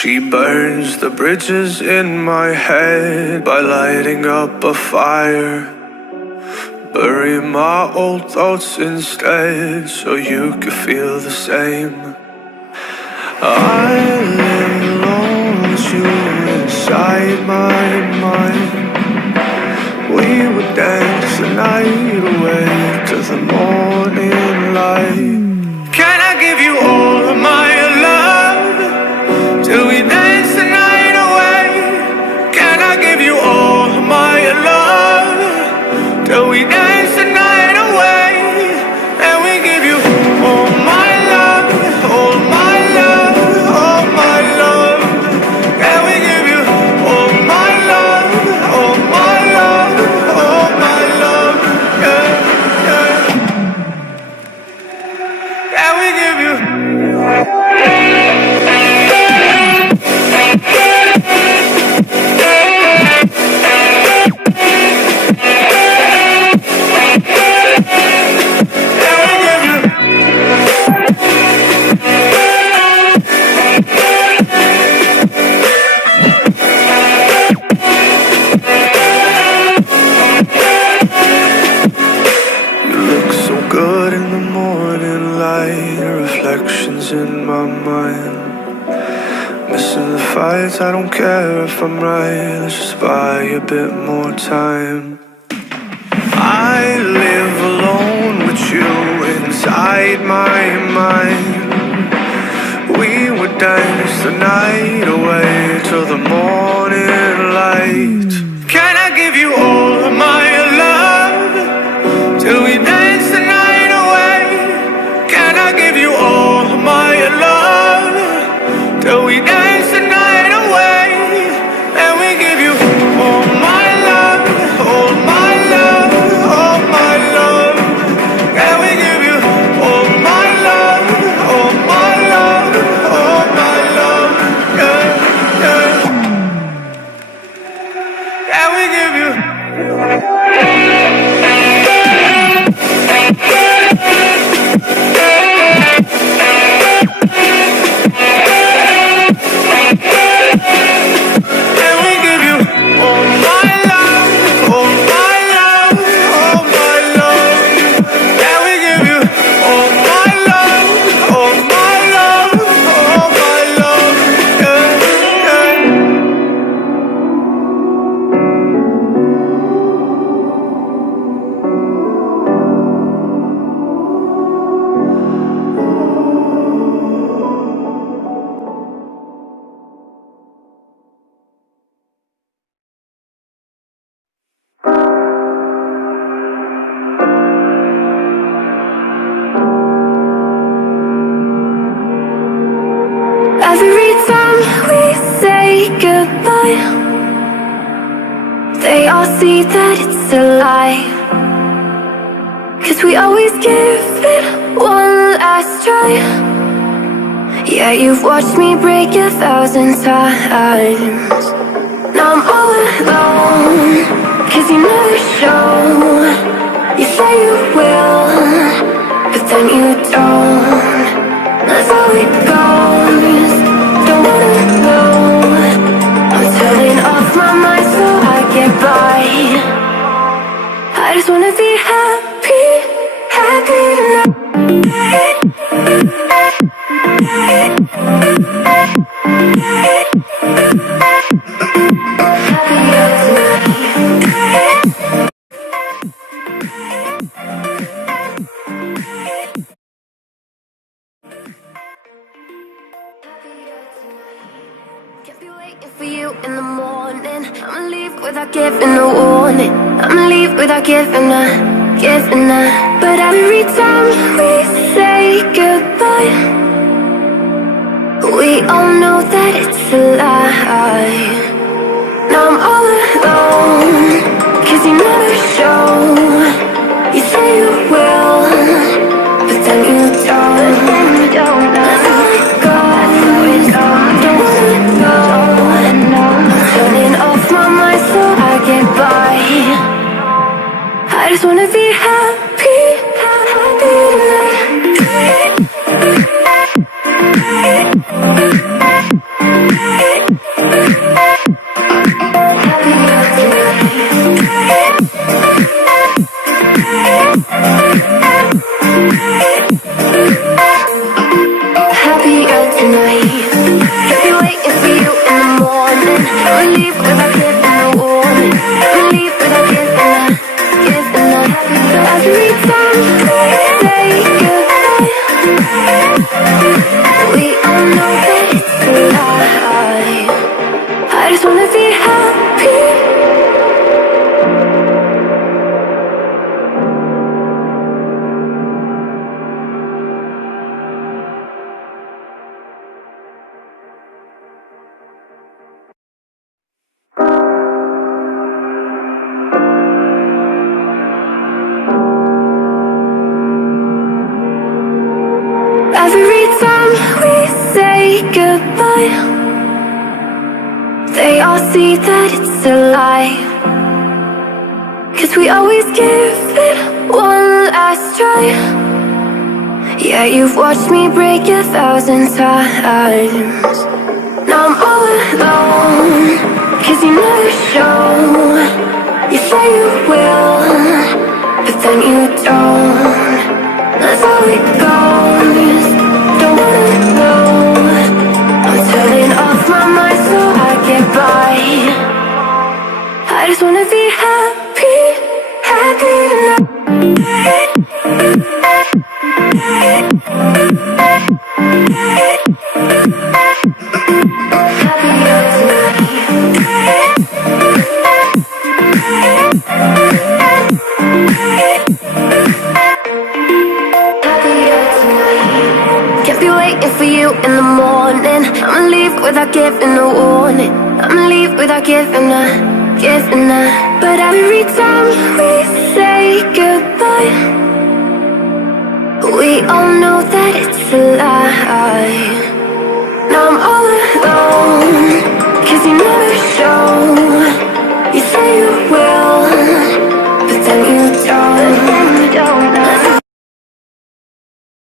She burns the bridges in my head by lighting up a fire. Bury my old thoughts instead so you could feel the same. I live alone with you inside my mind. We would dance the night away to the morning light. Can I give you all of my love till we dance the night away? Can I give you all of my love till we dance the night away? And we give you all my love, all my love, all my love. And we give you all my love, all my love, all my love. Yeah, yeah. And we give you. Good in the morning light, reflections in my mind. Missing the fights, I don't care if I'm right. Let's just buy a bit more time. I live alone with you inside my mind. We would dance the night away till the morning light. Can I give you all of my love till we dance the night away? Can I give you all of my love till we dance the night away? And we give you all my love, all my love, all my love. And we give you all my love, all my love, all my love. Yeah, yeah. And we give you. Every time we say goodbye, they all see that it's a lie. 'Cause we always give it one last try. Yeah, you've watched me break 1,000 times. Now I'm all alone, 'cause you never show. You say you will, but then you don't. That's how it goes. Don't wanna know. I'm turning off my mind so I get by. I just wanna be happy, happy tonight. Can't be waiting for you in the morning. I'ma leave without giving a warning. I'ma leave without giving a. But every time we say goodbye, we all know that it's a lie. Now I'm all alone, 'cause you never show. You say you will, but then you don't. That's how it goes. Don't wanna know. I'm turning off my mind so I get by. I just wanna be happy, happy tonight. they all see that it's a lie. 'Cause we always give it one last try. Yeah, you've watched me break 1,000 times. Now I'm all alone, 'cause you never show. You say you will, but then you don't. That's how it goes, don't wanna know. I'm turning off my mind so I get by. I just wanna be happy, happy tonight. Happier tonight. Happier tonight. Can't be waiting for you in the morning. I'ma leave without giving a warning. I'ma leave without giving a. But every time we say goodbye, we all know that it's a lie.